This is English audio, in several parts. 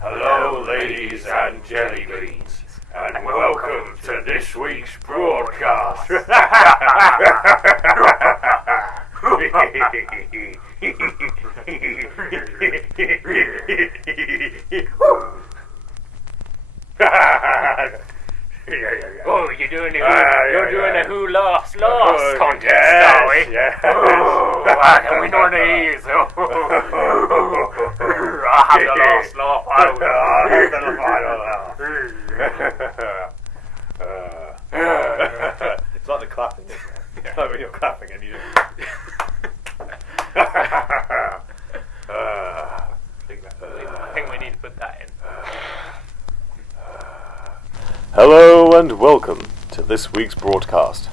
Hello, ladies and jelly beans, and welcome to this week's broadcast. Oh, you're doing a who laughs last contest, are we? Yeah. Oh, I can win one of these. I'll have the last laugh. It's like the clapping, isn't it? It's like when you're clapping and you I think we need to put that in. Hello and welcome to this week's broadcast.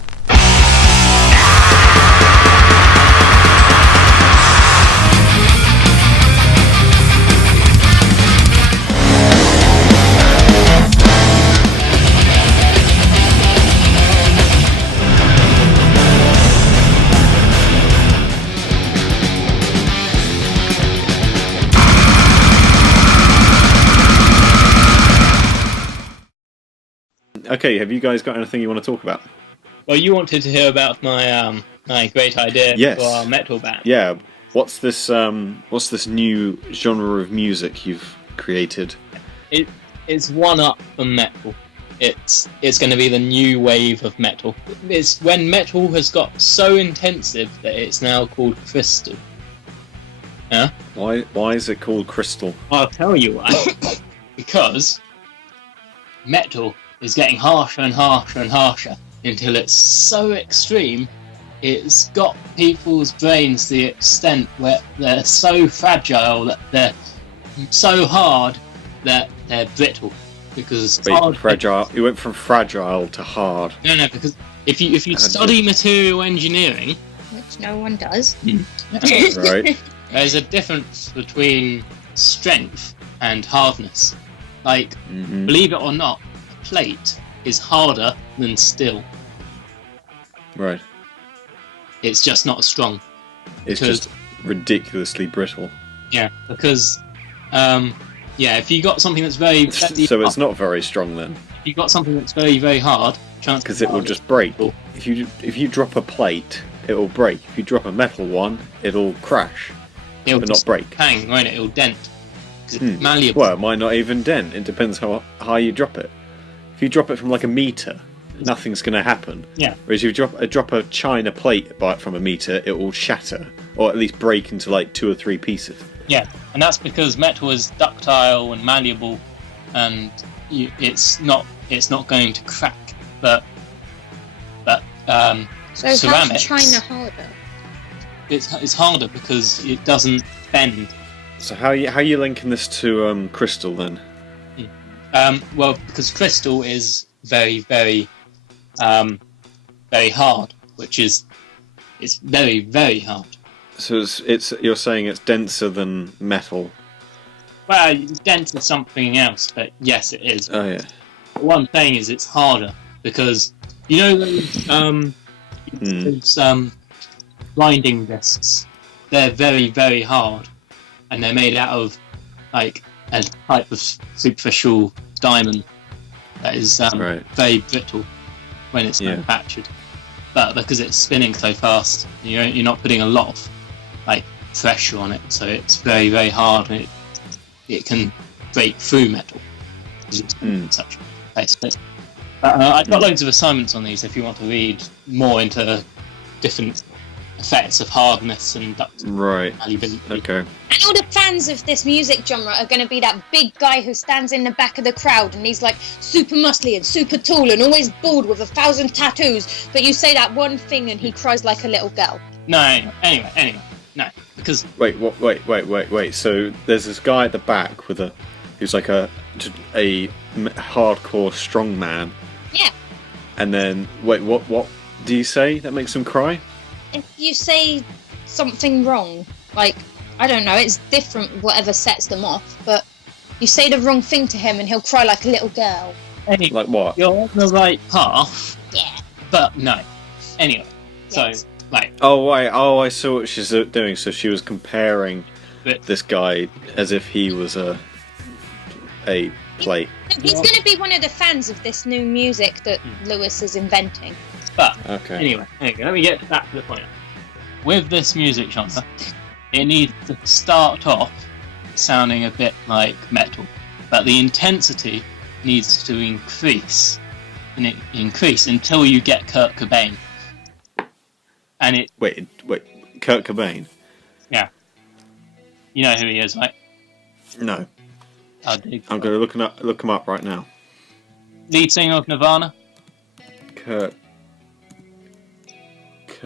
Okay, have you guys got anything you want to talk about? Well, you wanted to hear about my my great idea Yes. for our metal band. Yeah, what's this new genre of music you've created? It's one up from metal. It's going to be the new wave of metal. It's when metal has got so intensive that it's now called crystal. Yeah? Why is it called Crystal? I'll tell you why. Because metal is getting harsher and harsher and harsher until it's so extreme it's got people's brains to the extent where they're so fragile that they're so hard that they're brittle. Because Fragile. You went from fragile to hard. No, because if you study material engineering, Which no one does. Right. there's a difference between strength and hardness. Like, believe it or not, plate is harder than steel. Right. It's just not as strong. It's just ridiculously brittle. Yeah, because if you got something that's very So it's not very strong then, if you got something that's very, very hard, chances because it will are just break. Cool. If you drop a plate, it will break. If you drop a metal one, it'll crash, it'll but just not break. hang, won't it? It'll dent. 'Cause it's malleable. Well, it might not even dent. It depends how high you drop it. If you drop it from like a meter, nothing's going to happen. Yeah. Whereas if you drop a china plate from a meter, it will shatter, or at least break into like 2 or 3 pieces. Yeah, and that's because metal is ductile and malleable, and it's not going to crack. But So ceramics, how's China harder? it's harder because it doesn't bend. So how you linking this to crystal then? Well, because crystal is very, very, very hard, it's very, very hard. So it's you're saying it's denser than metal? Well, dense is something else, but yes, it is. Oh yeah. What I'm saying is it's harder because you know those grinding discs. They're very, very hard, and they're made out of like a type of superficial diamond that is very brittle when it's manufactured. But because it's spinning so fast, you're not putting a lot of like pressure on it, so it's very, very hard, and it can break through metal. It's such a place. I've got loads of assignments on these if you want to read more into different effects of hardness and malleability. Okay. And all the fans of this music genre are going to be that big guy who stands in the back of the crowd and he's like super muscly and super tall and always bald with 1,000 tattoos, but you say that one thing and he cries like a little girl. No, anyway, no, because Wait. So there's this guy at the back who's like a hardcore strong man. Yeah. And then what do you say that makes him cry? If you say something wrong, like, I don't know, it's different whatever sets them off, but you say the wrong thing to him and he'll cry like a little girl. anyway, Like what? you're on the right path, Yeah. but no. Anyway, Yes. so like Oh, right. Oh, I saw what she's doing. So she was comparing But- this guy as if he was a a plate. He's going to be one of the fans of this new music that Lewis is inventing. But Okay. anyway, let me get back to the point. With this music genre, it needs to start off sounding a bit like metal, but the intensity needs to increase, and it increase until you get Kurt Cobain. And it, Wait, Kurt Cobain? you know who he is, right? No. I do. I'm going to look him up right now. Lead singer of Nirvana. Kurt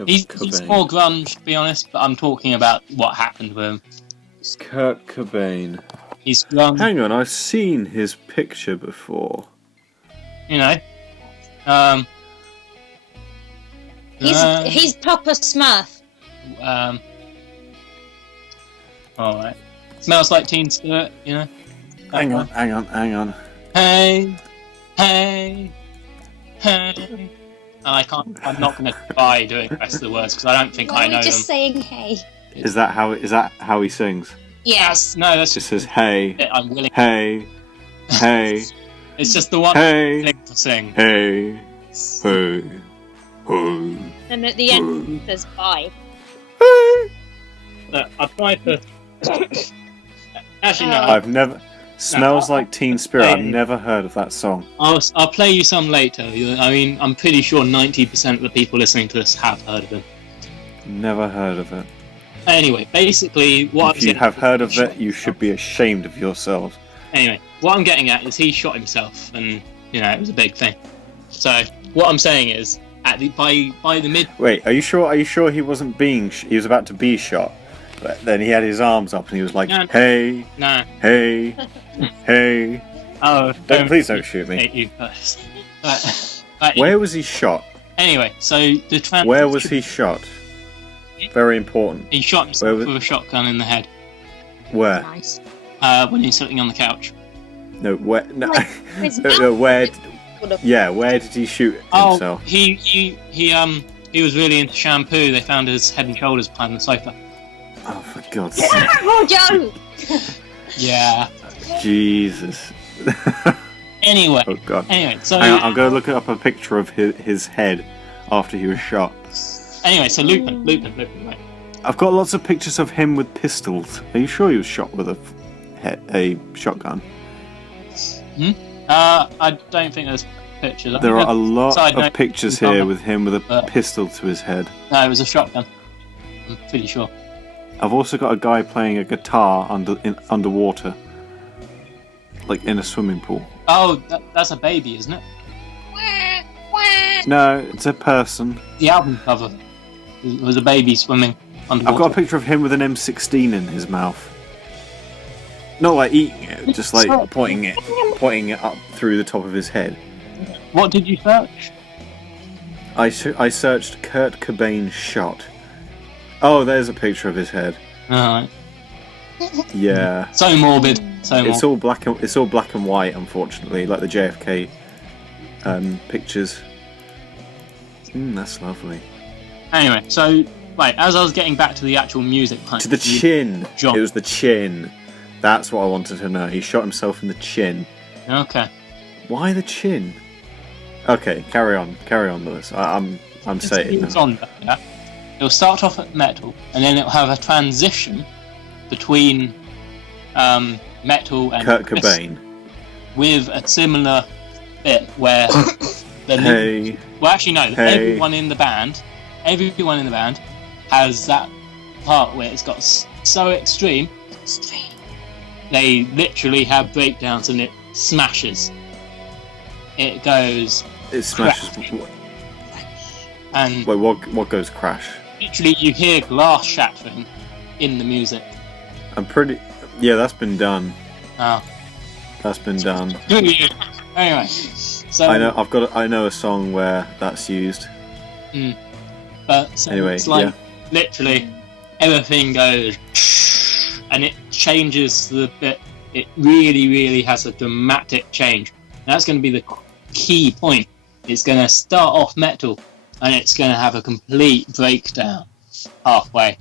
He's Cobain. more grunge, to be honest, but I'm talking about what happened with him. Kurt Cobain. He's grunge, Hang on, I've seen his picture before. you know. He's proper Smurf. Alright. Smells Like Teen Spirit, you know. Hang on. Hey, hey, hey. I'm not going to try doing the rest of the words because I don't think Why I are know we just them. saying hey? Is that how he sings? Yes. No, that's Just says hey, it. I'm willing. hey, hey, It's just the one hey, willing to sing. hey, hey, hey, And at the end, there's bye. hey. Look, I've tried to. Actually, no. I've never. Smells No, Like Teen Spirit. I've Hey. never heard of that song. I'll play you some later. I mean, I'm pretty sure 90% of the people listening to this have heard of it. Never heard of it. Anyway, basically, what If you have heard of it, you should be ashamed of yourselves. Anyway, what I'm getting at is he shot himself, and it was a big thing. So what I'm saying is, by the mid, Wait, are you sure? Are you sure he wasn't being? He was about to be shot, but then he had his arms up and he was like, No. "Hey, no, hey, hey!" oh, Please don't shoot me. hate you first. But Where was he shot? anyway, so the trans. Where was he shot? Very important. He shot Where himself was- with a shotgun in the head Where? Nice. when he was sitting on the couch. No, where? No, His no, where? Would have- Yeah, where did he shoot Oh, himself? he was really into shampoo. They found his head and shoulders behind the sofa. Oh, for God's sake! Oh, Joe! Yeah. Jesus! Anyway, Oh God! anyway, so Hang on, I'm going to look up a picture of his head after he was shot. anyway, so Lupin, right? I've got lots of pictures of him with pistols. Are you sure he was shot with a shotgun? I don't think there's pictures. There are a lot Side of note, pictures you here can't- with him with a but- pistol to his head. No, it was a shotgun. I'm pretty sure. I've also got a guy playing a guitar underwater, like in a swimming pool. Oh, that's a baby, isn't it? No, it's a person. The album cover was a baby swimming underwater. I've got a picture of him with an M16 in his mouth. Not like eating it, just like pointing it up through the top of his head. What did you search? I searched Kurt Cobain shot. Oh, there's a picture of his head. Alright. Yeah, So morbid. So morbid. it's all black and white, unfortunately, like the JFK pictures. That's lovely. Anyway, so right, as I was getting back to the actual music, To the chin. John. It was the chin. That's what I wanted to know. He shot himself in the chin. Okay. Why the chin? Okay, carry on, Lewis. I'm saying It's now. on, yeah. It'll start off at metal, and then it'll have a transition between metal and Kurt Cobain. with a similar bit where the Hey, well, actually no, Hey. everyone in the band has that part where it's got so extreme. They literally have breakdowns and it smashes. It goes it smashes. and Wait, what goes crash? literally you hear glass shattering in the music. I'm pretty. Yeah, that's been done. Oh. That's been done. Anyway, so I know a song where that's used. but so Anyway, it's like yeah. literally everything goes and it changes the bit. It really, really has a dramatic change. And that's going to be the key point. It's going to start off metal and it's going to have a complete breakdown halfway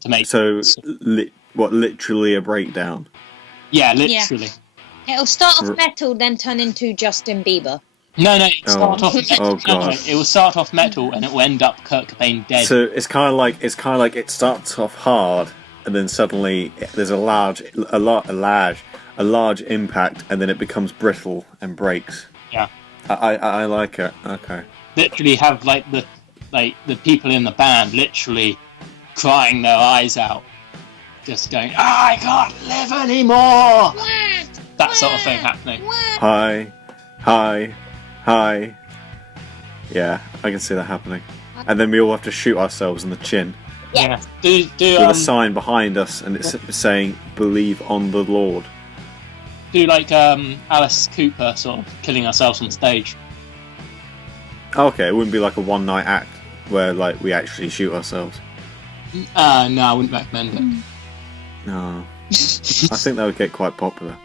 to make So, literally a breakdown. yeah, literally. It'll start off metal, then turn into Justin Bieber. No, it start off metal. Oh god! It will start off metal, and it will end up Kurt Cobain dead. So it's kind of like it starts off hard, and then suddenly there's a large impact, and then it becomes brittle and breaks. Yeah. I like it. Okay. Literally have the people in the band literally crying their eyes out, just going, I can't live anymore. That sort of thing happening. Hi. Yeah, I can see that happening. And then we all have to shoot ourselves in the chin Yeah. with a sign behind us, and it's saying "Believe on the Lord." Do like Alice Cooper, sort of killing ourselves on stage. Okay, it wouldn't be like a one-night act where like we actually shoot ourselves. No, I wouldn't recommend it. No, I think that would get quite popular.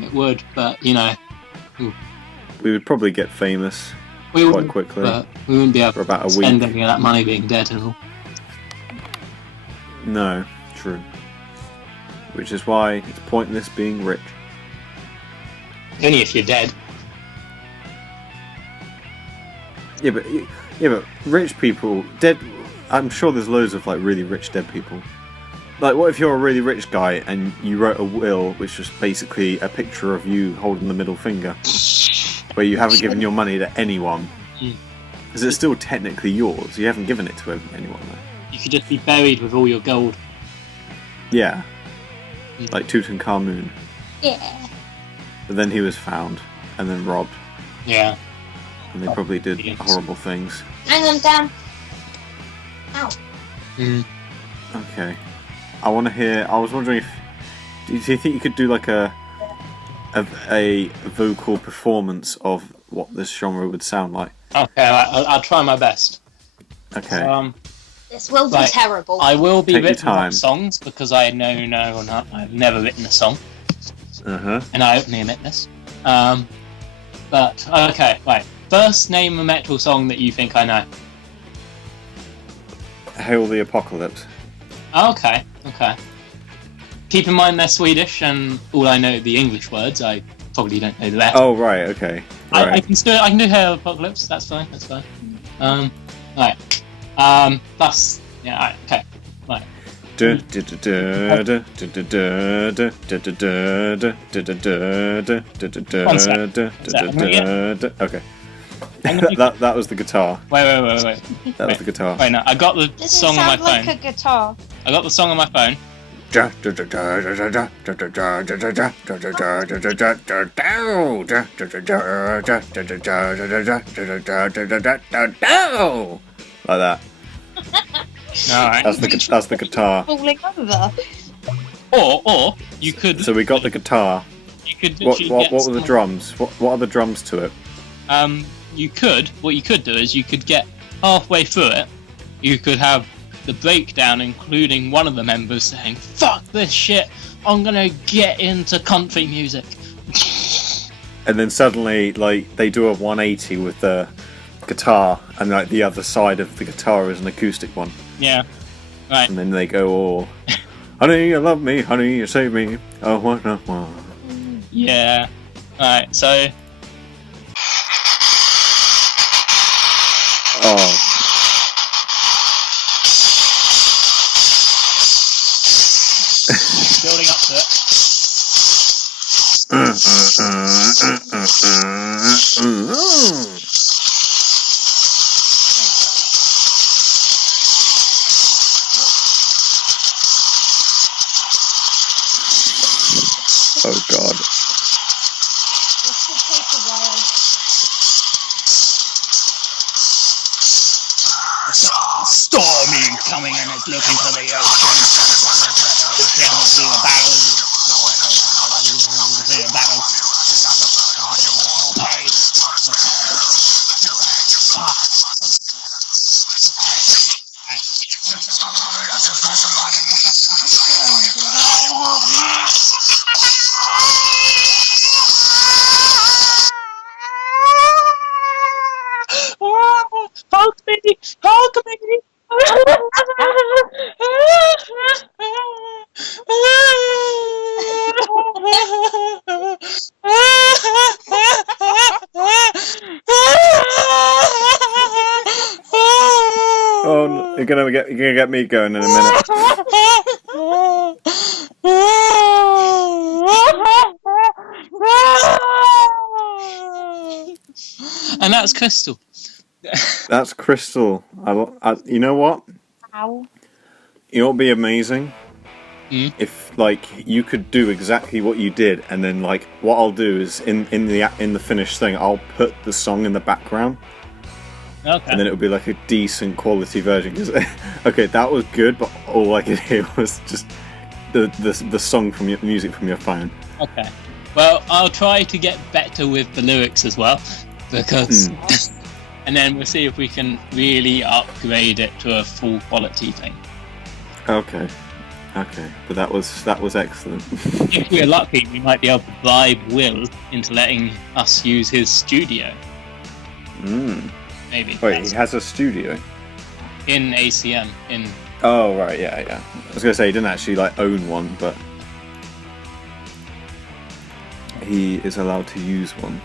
It would, but We would probably get famous we quite wouldn't, quickly but we wouldn't be able for about to a spend week. any of that money being dead and all. No, true. Which is why it's pointless being rich. Only if you're dead. Yeah, but rich people, dead. I'm sure there's loads of like really rich dead people. Like, what if you're a really rich guy and you wrote a will, which was basically a picture of you holding the middle finger, where you haven't given your money to anyone? Is it still technically yours? You haven't given it to anyone, though. You could just be buried with all your gold. Yeah, like Tutankhamun. Yeah. But then he was found and then robbed, Yeah. and they probably did Yes. horrible things. Hang on, Dan. Ow. Okay. I want to hear. I was wondering if. Do you think you could do like a vocal performance of what this genre would sound like? Okay, I'll try my best. Okay. This will be Right. terrible. I will be Take your written time. off songs because I know or not. I've never written a song, and I openly admit this. But okay, right. First, name a metal song that you think I know. Hail the Apocalypse. Okay. Keep in mind they're Swedish, and all I know the English words. I probably don't know the rest. Oh right, okay. I Right. can do Hail Apocalypse. That's fine. Right. That's yeah. Right, okay. Right. Okay. That was the guitar. Wait. That was the guitar. Wait, no. I got the Does it song on my sound like phone. a guitar? I got the song on my phone. Like that. Alright. That's the guitar. Falling over. Or you could So we got the guitar. you could What literally get were the someone- drums? What are the drums to it? what you could do is you could get halfway through it, you could have the breakdown including one of the members saying, "Fuck this shit, I'm gonna get into country music." And then suddenly, like, they do a 180 with the guitar, and like the other side of the guitar is an acoustic one. Yeah. Right. And then they go all, "Honey, you love me, honey, you save me. Oh, what a what." Yeah. Alright, so Oh, building up to it. Oh God. This could take a while. Stormy coming and it's looking to the ocean. You're gonna get me going in a minute. And that's Crystal. That's Crystal. You know what? Ow. You know what'd be amazing? Hmm? If like you could do exactly what you did, and then like what I'll do is in the finished thing, I'll put the song in the background, Okay. and then it'll be like a decent quality version. 'Cause, okay, that was good, but all I could hear was just the song from your music from your phone. Okay. Well, I'll try to get better with the lyrics as well, because, and then we'll see if we can really upgrade it to a full quality thing. Okay, but that was excellent. If we're lucky, we might be able to bribe Will into letting us use his studio. Maybe. Wait, he has a studio. In ACM. In Oh right, yeah. I was gonna say he didn't actually like own one, but he is allowed to use one.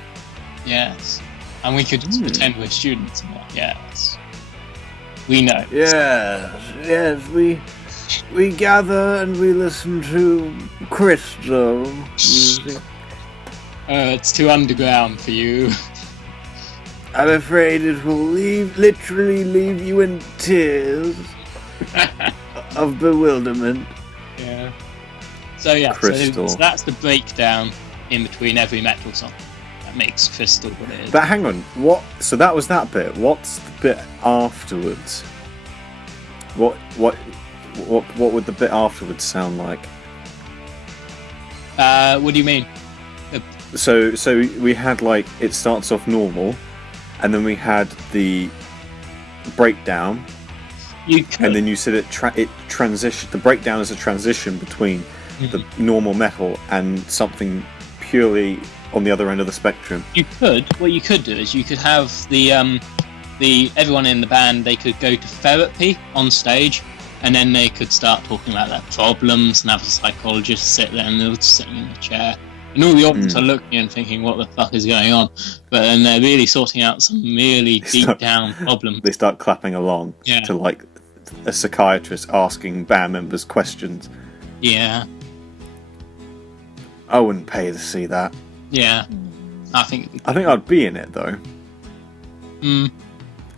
yes, and we could just pretend we're students. And yes, we know. Yes, we gather and we listen to Crystal music. It's too underground for you. I'm afraid it will literally leave you in tears of bewilderment. Yeah. So yeah, Crystal. so that's the breakdown in between every metal song. That makes Crystal what it is. But hang on, what? So that was that bit. What's the bit afterwards? What would the bit afterwards sound like? What do you mean? So we had like it starts off normal, and then we had the breakdown, You could. and then you said it transition. The breakdown is a transition between the normal metal and something purely on the other end of the spectrum. You could. What you could do is you could have the everyone in the band. They could go to therapy on stage, and then they could start talking about their problems and have a psychologist sit there and they're sitting in a chair. And all the audience are looking and thinking, what the fuck is going on? But then they're really sorting out some really deep down problems. They start clapping along to like a psychiatrist asking band members questions. Yeah. I wouldn't pay to see that. Yeah. I think I'd be in it though. Mm.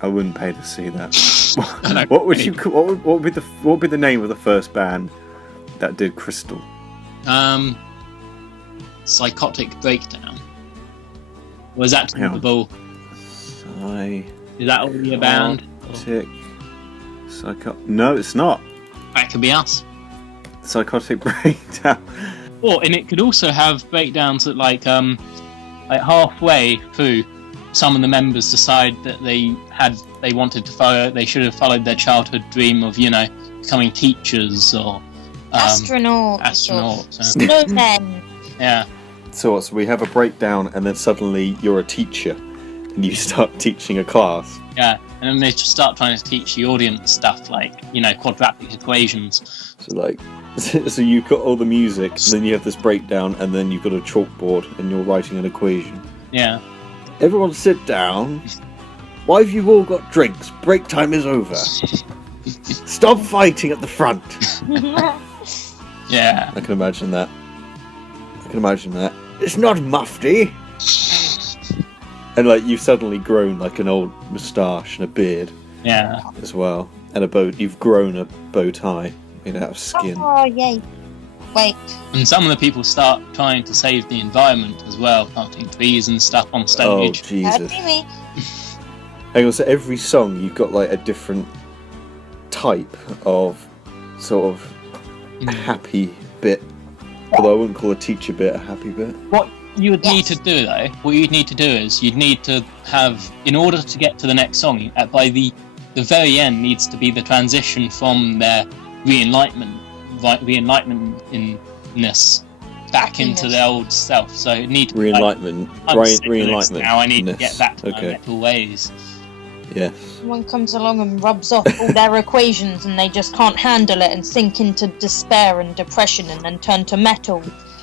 I wouldn't pay to see that. What would what would be the name of the first band that did Crystal? Psychotic Breakdown. Was that ball? Is that already a band? No, it's not. That could be us. Psychotic Breakdown. And it could also have breakdowns that like halfway through, some of the members decide that they should have followed their childhood dream of, becoming teachers or astronauts. Snowmen. Yeah. So we have a breakdown, and then suddenly you're a teacher, and you start teaching a class. Yeah, and then they just start trying to teach the audience stuff like, quadratic equations. So you've got all the music, and then you have this breakdown, and then you've got a chalkboard, and you're writing an equation. Yeah. Everyone sit down. Why have you all got drinks? Break time is over. Stop fighting at the front. Yeah. I can imagine that. It's not mufti. And you've suddenly grown like an old moustache and a beard. Yeah. As well. And a bow. You've grown a bow tie made out of skin. Oh, yay. Wait. And some of the people start trying to save the environment as well, planting trees and stuff on Oh, stage. Jesus. Hang on, so every song you've got a different type of sort of happy bit. Although I wouldn't call a teacher bit a happy bit. What you would need to do though, is you'd need to have, in order to get to the next song, by the very end needs to be the transition from their re-enlightenment-ness back into their old self. So it need to re-enlightenment. Re-enlightenment. Now I need to get back to my metal ways. Yes. Someone comes along and rubs off all their equations and they just can't handle it and sink into despair and depression and then turn to metal.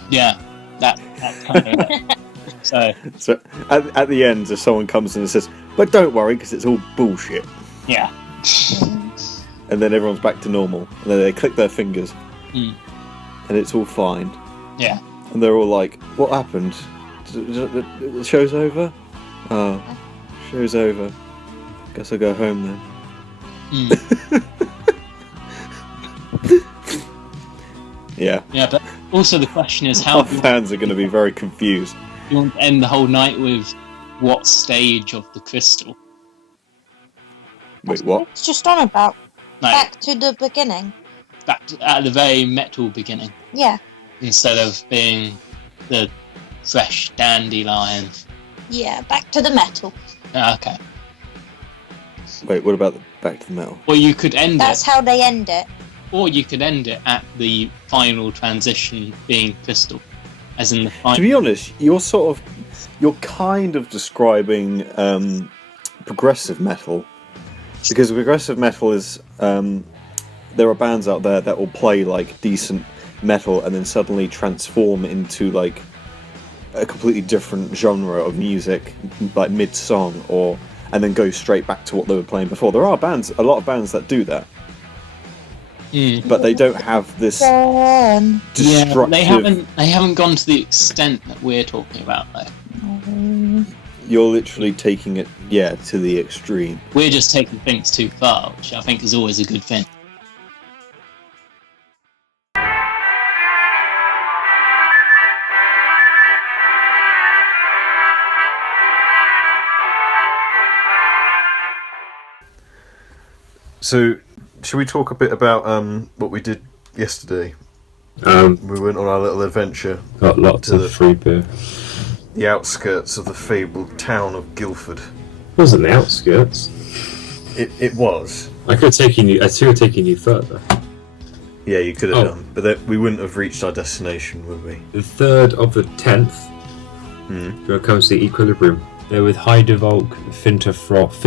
Yeah, that's kind of it. So at the end, if someone comes in and says, "But don't worry, because it's all bullshit." Yeah. and then everyone's back to normal, and then they click their fingers, and it's all fine. Yeah. And they're all like, "What happened? The show's over? Oh, show's over. Guess I'll go home then." Yeah. Yeah, but also the question is Our how fans are going to be very confused. you want to end the whole night with what stage of the crystal? Wait, what? It's just on about. Like, Back to the beginning. at the very metal beginning, Yeah. instead of being the fresh dandelion. Yeah, back to the metal. Okay. Wait, what about Back to the Metal? Or you could end That's it, how they end it. or you could end it at the final transition being crystal, as in the final. To be honest, you're kind of describing progressive metal, because progressive metal is there are bands out there that will play like decent metal and then suddenly transform into like a completely different genre of music, like mid-song, and then go straight back to what they were playing before. There are a lot of bands that do that, but they don't have this destructive. Yeah, they haven't gone to the extent that we're talking about though. You're literally taking it, to the extreme. We're just taking things too far, which I think is always a good thing. So, should we talk a bit about what we did yesterday? We went on our little adventure. Got lots to of free beer. The outskirts of the fabled town of Guildford. Wasn't the outskirts? It was. I could have taken you further. Yeah, you could have done, but we wouldn't have reached our destination, would we? The 3rd of the 10th, we'll come see Equilibrium. They're with Heidevolk, Finsterforce,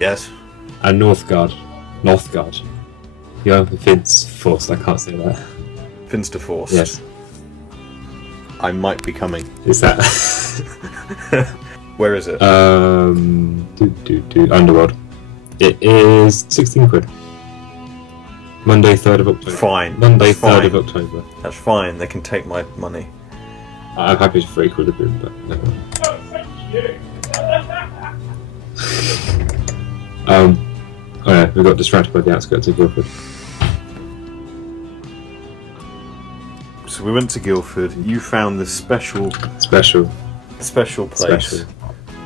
Yes. and Northgard. Yeah, Finsterforce, I can't say that. Finsterforce. Yes. I might be coming. Is that... Where is it? Underworld. It is 16 quid. Monday, 3rd of October. Fine. Monday, That's 3rd fine. of October. That's fine. They can take my money. I'm happy for Equilibrium, but never mind. Oh yeah, we got distracted by the outskirts of Guildford. So we went to Guildford. You found this special Special. place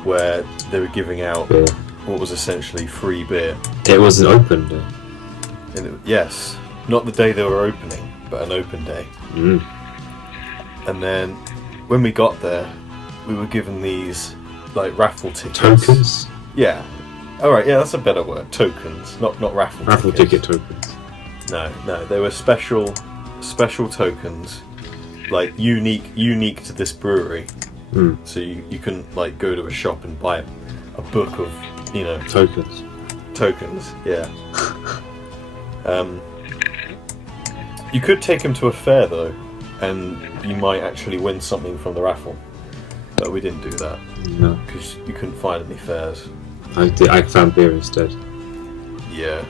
where they were giving out Beer. what was essentially free beer. It was an open day. Yes, not the day they were opening, but an open day. And then when we got there, we were given these like raffle tickets. Tokens? Yeah. All right. Yeah, that's a better word. Tokens, not raffle. Raffle tickets. ticket tokens. No, they were special tokens, like unique to this brewery. So you can like go to a shop and buy a book of tokens. Yeah. You could take them to a fair though, and you might actually win something from the raffle. But we didn't do that. No. Because you couldn't find any fairs. I found beer instead. Yeah.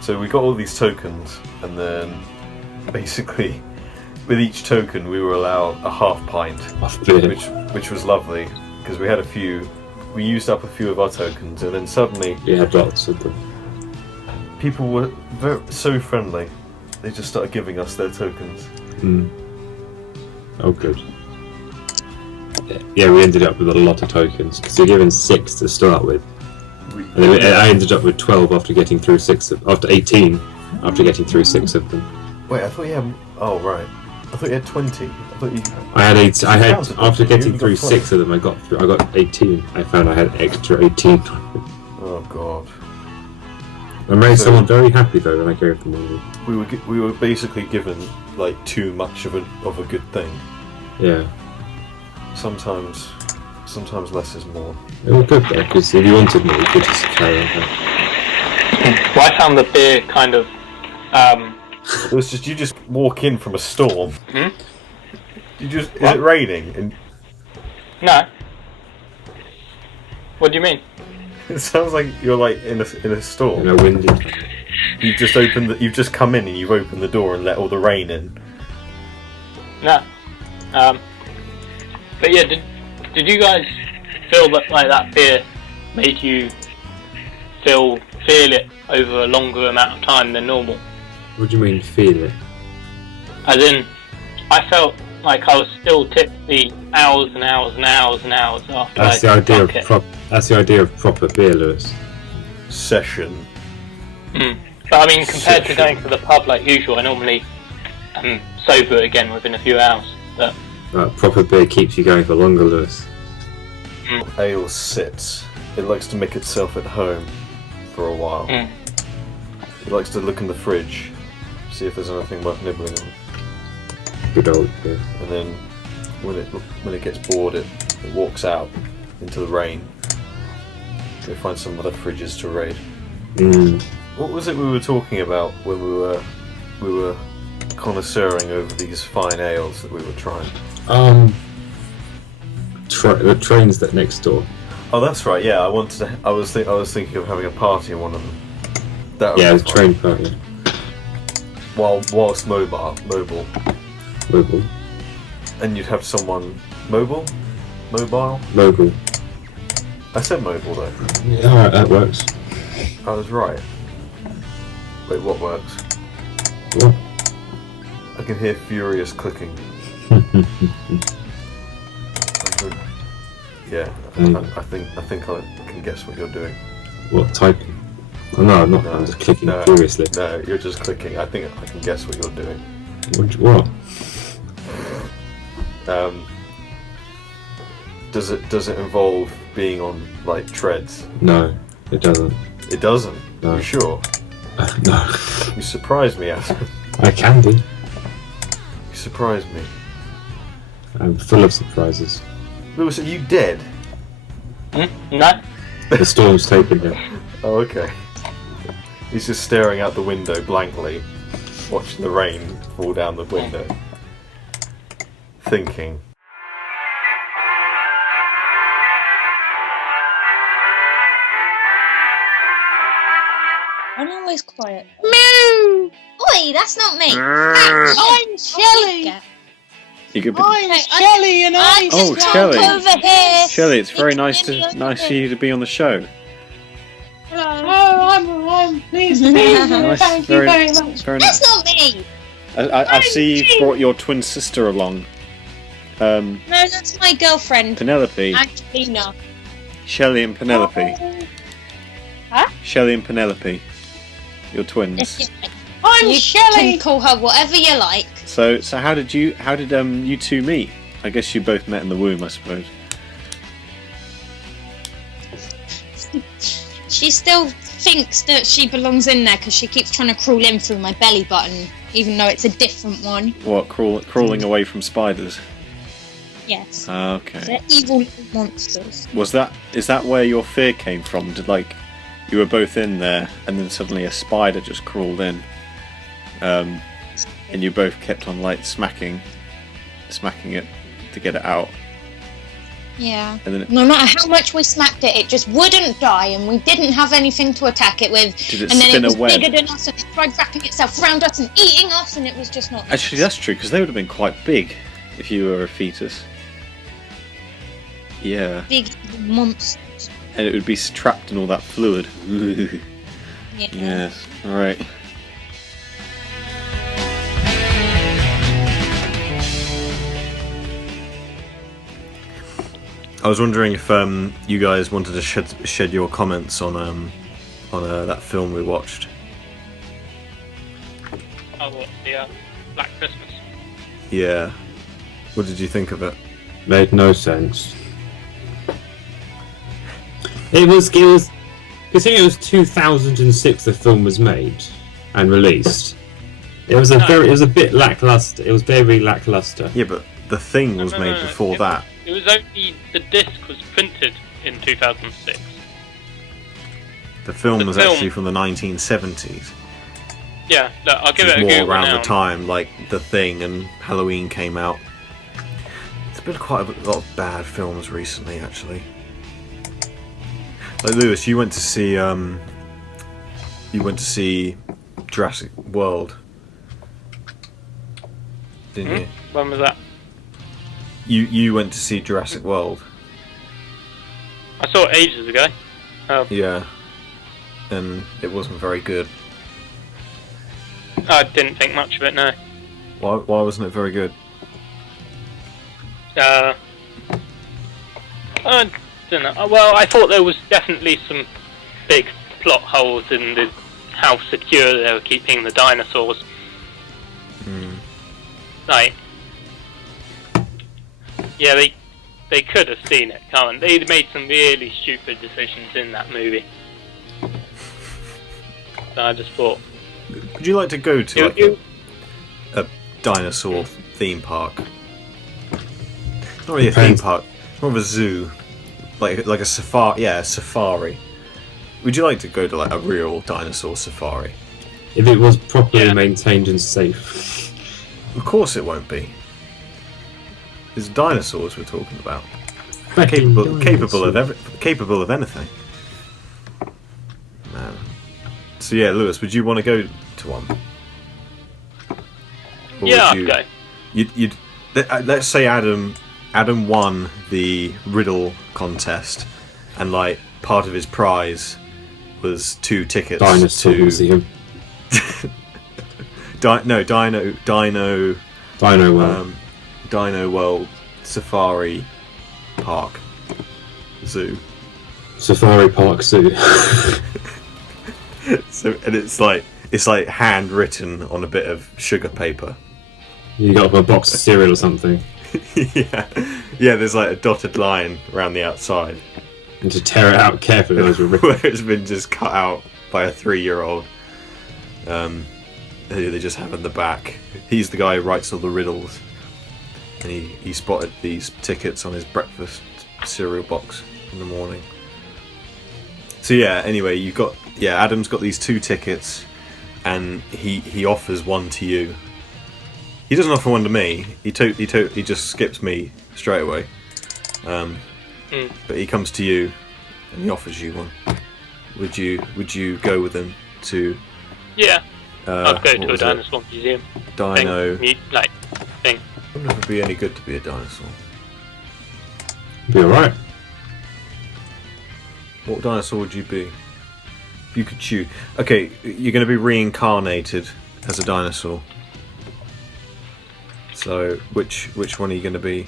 So we got all these tokens, and then basically, with each token, we were allowed a half pint, Of beer. which was lovely because we had a few. We used up a few of our tokens, and then suddenly We had lots of them. people were so friendly. They just started giving us their tokens. Oh, good. Yeah, we ended up with a lot of tokens because you're given 6 to start with. And then I ended up with 12 after getting through 18 after getting through 6 of them. Wait, I thought you had. Oh right, I thought you had 20. I thought you. I had 8. I had counted, after you getting only got through 20. 6 of them. I got 18. I found I had extra 18. Oh god. I made So- someone very happy though when I gave them all. We were basically given like too much of a good thing. Yeah, Sometimes less is more. it was good though because if you wanted more, you could just carry on. Well, I found the beer kind of. It was just you just walk in from a storm. Is What? it raining? And No. What do you mean? It sounds like you're like in a store. In a windy. You've just come in and you've opened the door and let all the rain in. No. But yeah, did you guys feel that fear made you feel it over a longer amount of time than normal? What do you mean, feel it? As in, I felt like I was still tipsy hours and hours and hours and hours after That's the idea of it. That's the idea of proper beer, Lewis. Session. But I mean, compared to going to the pub like usual, I normally am sober again within a few hours. But Proper beer keeps you going for longer, Lewis. Ale sits. It likes to make itself at home for a while. It likes to look in the fridge, see if there's anything worth nibbling on. Good old beer. And then when it gets bored, it walks out into the rain. Go find some other fridges to raid. What was it we were talking about when we were connoisseuring over these fine ales that we were trying? The trains that next door. Oh, that's right. Yeah, I was thinking of having a party in one of them. That Yeah, was the train party. whilst mobile, Mobile. and you'd have someone mobile. Mobile. I said mobile though. Yeah, alright, that works. I was right. Wait, what works? What? I can hear furious clicking. Yeah, I think I can guess what you're doing. What, typing? Oh, no, I'm not. I'm just clicking furiously. No, you're just clicking. I think I can guess what you're doing. What? Does it involve being on like treads? No, it doesn't. It doesn't. No. You sure? No. You surprised me, Adam. I can be. You surprised me. I'm full of surprises. Lewis, are you dead? No. The storm's taken him. Oh, okay. He's just staring out the window blankly, watching the rain fall down the window, thinking. I'm always quiet. Moo! Oi, that's not me. I'm Shelley. You could be. I'm Shelley, and I Oh, just Shelley. walk over here. Shelley, it's very It's nice for you to be on the show. I'm pleased to be here. Nice, Thank you very much. Very That's nice. not me. I see you've brought your twin sister along. No, that's my girlfriend, Penelope. Angelina. Shelley and Penelope. Huh? Shelley and Penelope. Your twins. I'm You Shelley. can call her whatever you like. So how did you two meet? I guess you both met in the womb, I suppose. She still thinks that she belongs in there because she keeps trying to crawl in through my belly button, even though it's a different one. What, crawling away from spiders? Yes. Okay. They're evil little monsters. Is that where your fear came from? Did you were both in there and then suddenly a spider just crawled in? And you both kept on smacking it to get it out. Yeah. And then No matter how much we smacked it, it just wouldn't die, and we didn't have anything to attack it with. Did it and then spin it was a web? bigger than us, and it tried wrapping itself around us and eating us, and it was just not. Actually, that's true, because they would have been quite big if you were a fetus. Yeah. Big monsters. And it would be trapped in all that fluid. Yeah. Yes. Alright. I was wondering if you guys wanted to shed your comments on that film we watched. Oh, what, the Black Christmas? Yeah. What did you think of it? Made no sense. It was considering it was 2006 the film was made and released. It was a bit lackluster. It was very lackluster. Yeah, but The Thing was made before that. It was only the disc was printed in 2006. The film The was film- actually from the 1970s. Yeah, look, I'll give It it a was more Google around now. the time like The Thing and Halloween came out. There's been quite a lot of bad films recently, actually. Like Lewis, you went to see Jurassic World, didn't you? When was that? You went to see Jurassic World. I saw it ages ago. Yeah, and it wasn't very good. I didn't think much of it, no. Why wasn't it very good? I don't know. Well, I thought there was definitely some big plot holes in how secure they were keeping the dinosaurs. Like, yeah, they could have seen it coming. They made some really stupid decisions in that movie. So I just thought. Would you like to go to a dinosaur theme park? Not really a theme park, more of a zoo, like a safari. Yeah, a safari. Would you like to go to like a real dinosaur safari? If it was properly maintained and safe. Of course it won't be. It's dinosaurs we're talking about. Capable of anything. Man. So yeah, Lewis, would you want to go to one? Or Yeah, would I'd You'd let's say Adam won the riddle contest, and like part of his prize was 2 tickets Dinosaur to Museum. Dino World. Dino World Safari Park Zoo. Safari Park Zoo. So, and it's like handwritten on a bit of sugar paper. You got a box of cereal or something. yeah, there's like a dotted line around the outside. And to tear it out carefully, those were where it's been just cut out by a 3-year-old. They just have in the back. He's the guy who writes all the riddles, and he spotted these tickets on his breakfast cereal box in the morning. So yeah, anyway, Adam's got these 2 tickets, and he offers one to you. He doesn't offer one to me. He just skips me straight away. But he comes to you, and he offers you one. Would you go with him to? Yeah, I'd go to a dinosaur museum. Dino. Thing. I wonder if it'd be any good to be a dinosaur. Be alright. What dinosaur would you be? If you could choose. Okay, you're going to be reincarnated as a dinosaur. So, which one are you going to be?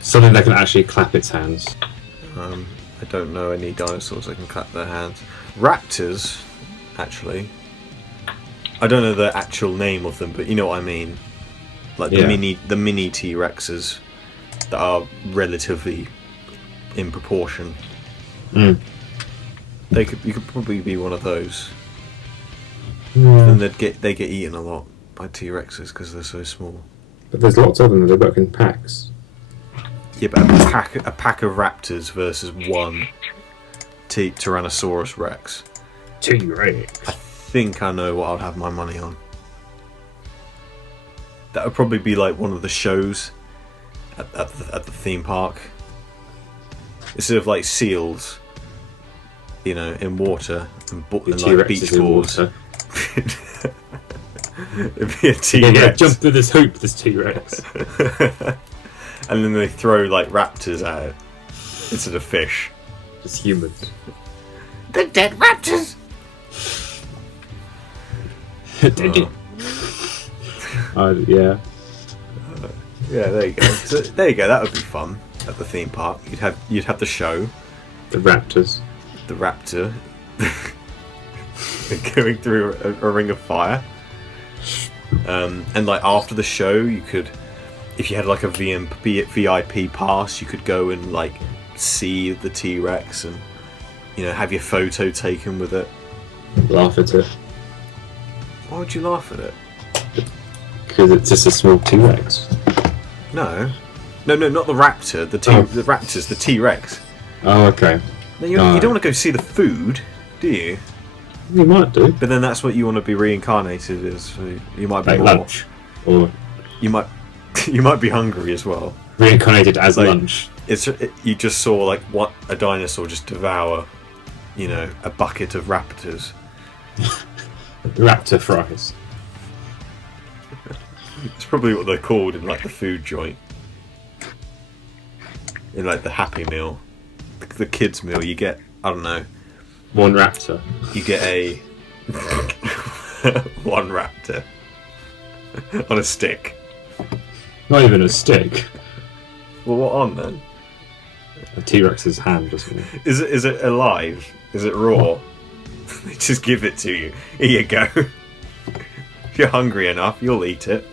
Something that can actually clap its hands. I don't know any dinosaurs that can clap their hands. Raptors, actually. I don't know the actual name of them, but you know what I mean. Like the mini T-Rexes that are relatively in proportion. You could probably be one of those. And they get eaten a lot by T-Rexes because they're so small. But there's lots of them. They work in packs. Yeah, but a pack of raptors versus one Tyrannosaurus Rex. T-Rex. I think I know what I'd have my money on. That would probably be like one of the shows at the theme park. Instead of like seals, in water and like beach balls. It'd be a T-Rex. Jump through this hoop, this T-Rex. And then they throw like raptors at it instead of fish. Just humans. The dead raptors. Yeah. Yeah, there you go. So there you go. That would be fun at the theme park. You'd have the show. The raptors. The raptor going through a ring of fire. And like after the show, you could, if you had like a VIP pass, you could go and like see the T-Rex and have your photo taken with it. Laugh at it. Why would you laugh at it? Because it's just a small T-Rex. No, not the raptor. The raptors, the T-Rex. Oh, okay. No, you don't want to go see the food, do you? You might do. But then that's what you want to be reincarnated as. So you might be like more. Lunch, or you might be hungry as well. Reincarnated as lunch. you just saw like a dinosaur just devour, a bucket of raptors. Raptor fries. It's probably what they're called in like the food joint. In like the Happy Meal, the kids meal, you get, I don't know, One raptor. you get a one raptor on a stick. Not even a stick. Well, what on then? A T-Rex's hand, doesn't it? Is it alive? Is it raw? They just give it to you. Here you go. If you're hungry enough, you'll eat it.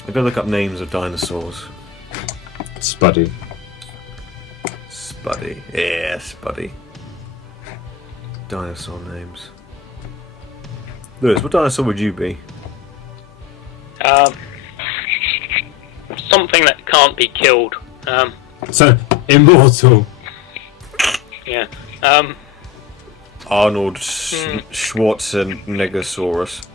I've got to look up names of dinosaurs. Spuddy. Spuddy. Yeah, Spuddy. Dinosaur names. Lewis, what dinosaur would you be? Something that can't be killed. So, immortal. Yeah. Arnold Schwarzeneggersaurus.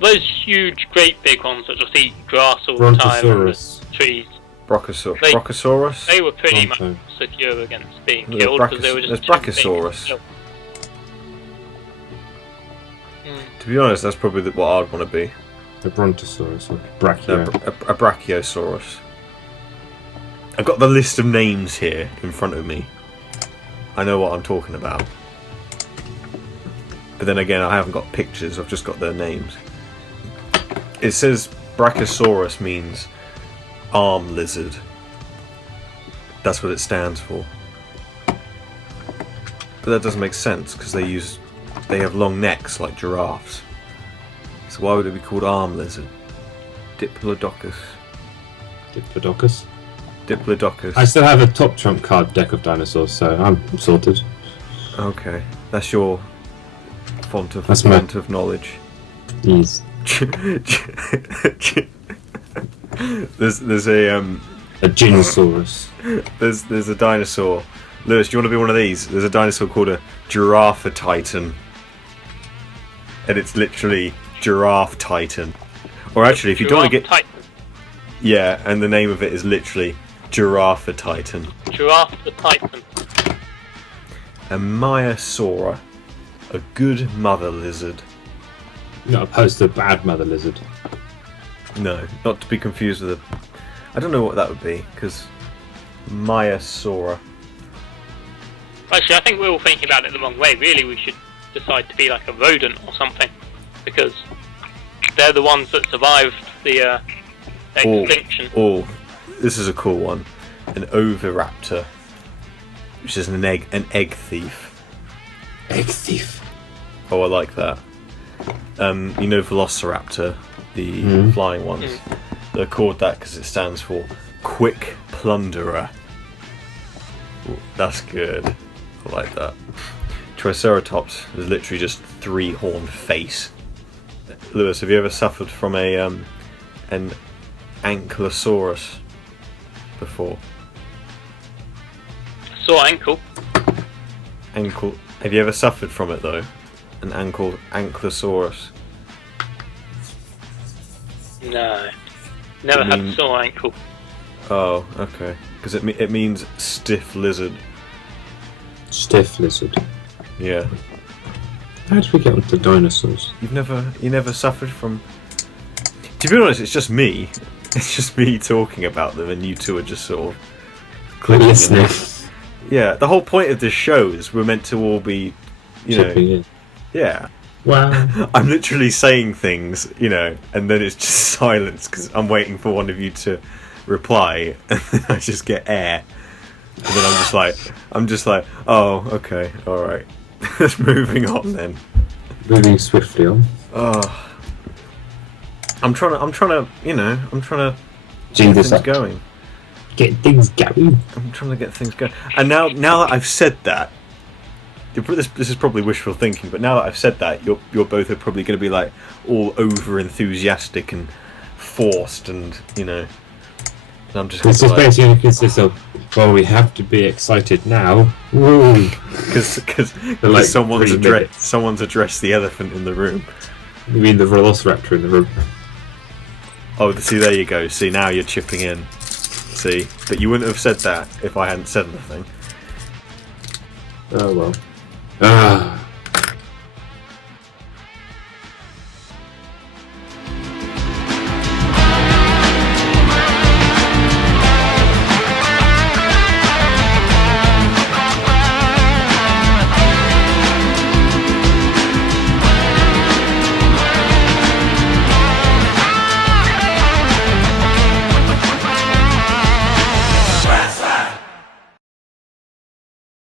Those huge, great big ones that just eat grass all the time and Brontosaurus. trees. Brachiosaurus? They were pretty Bronto. much secure against being There's killed because they were just there's too big to Brachiosaurus. kill. To be honest, that's probably what I'd want to be. The Brontosaurus or A, Brachio. a Brachiosaurus. I've got the list of names here in front of me. I know what I'm talking about. But then again, I haven't got pictures, I've just got their names. It says Brachiosaurus means arm lizard. That's what it stands for. But that doesn't make sense because they have long necks like giraffes. So why would it be called arm lizard? Diplodocus. Diplodocus. Diplodocus. I still have a top trump card deck of dinosaurs, so I'm sorted. Okay, that's your font of That's my- knowledge. Ease. there's a A Ginosaurus. there's a dinosaur. Lewis, do you want to be one of these? There's a dinosaur called a Giraffe Titan, and it's literally Giraffe Titan. Or actually, if you don't want to get Titan. yeah, and the name of it is literally Giraffe Titan. Giraffe the Titan. A Maiasaura, a good mother lizard. Not opposed to a bad mother lizard. No, not to be confused with a. I don't know what that would be because Maiasaura. Actually, I think we're all thinking about it the wrong way. Really, we should decide to be like a rodent or something, because they're the ones that survived the extinction. Or this is a cool one, an Oviraptor, which is an egg thief. Egg thief. Oh, I like that. Velociraptor, the flying ones. They're called that because it stands for Quick Plunderer. Ooh, that's good. I like that. Triceratops is literally just 3-horned face. Lewis, have you ever suffered from an Ankylosaurus before? Sore ankle. Ankle. Have you ever suffered from it though? An Ankylosaurus. No. Never had a sore ankle. Oh, okay. Because it means stiff lizard. Stiff lizard. Yeah. How did we get onto dinosaurs? You never suffered from. To be honest, it's just me. It's just me talking about them, and you two are just sort of clicking. Listening. Yeah, the whole point of this show is we're meant to all be, Chipping in. yeah. Wow. I'm literally saying things, and then it's just silence because I'm waiting for one of you to reply, and then I just get air, and then I'm just like, oh, okay, all right, moving on then. Moving swiftly on. Oh, I'm trying to G get this things up. going. Get things going. I'm trying to get things going. And now that I've said that, this is probably wishful thinking, but now that I've said that, you're both are probably going to be like all over enthusiastic and forced, and and I'm just This is like, basically consists of, well, we have to be excited now. Woo! because like someone's 3 minutes. someone's addressed the elephant in the room. You mean the Velociraptor in the room? Oh, see, there you go. See, now you're chipping in. See, but you wouldn't have said that if I hadn't said anything. Oh well. Ah.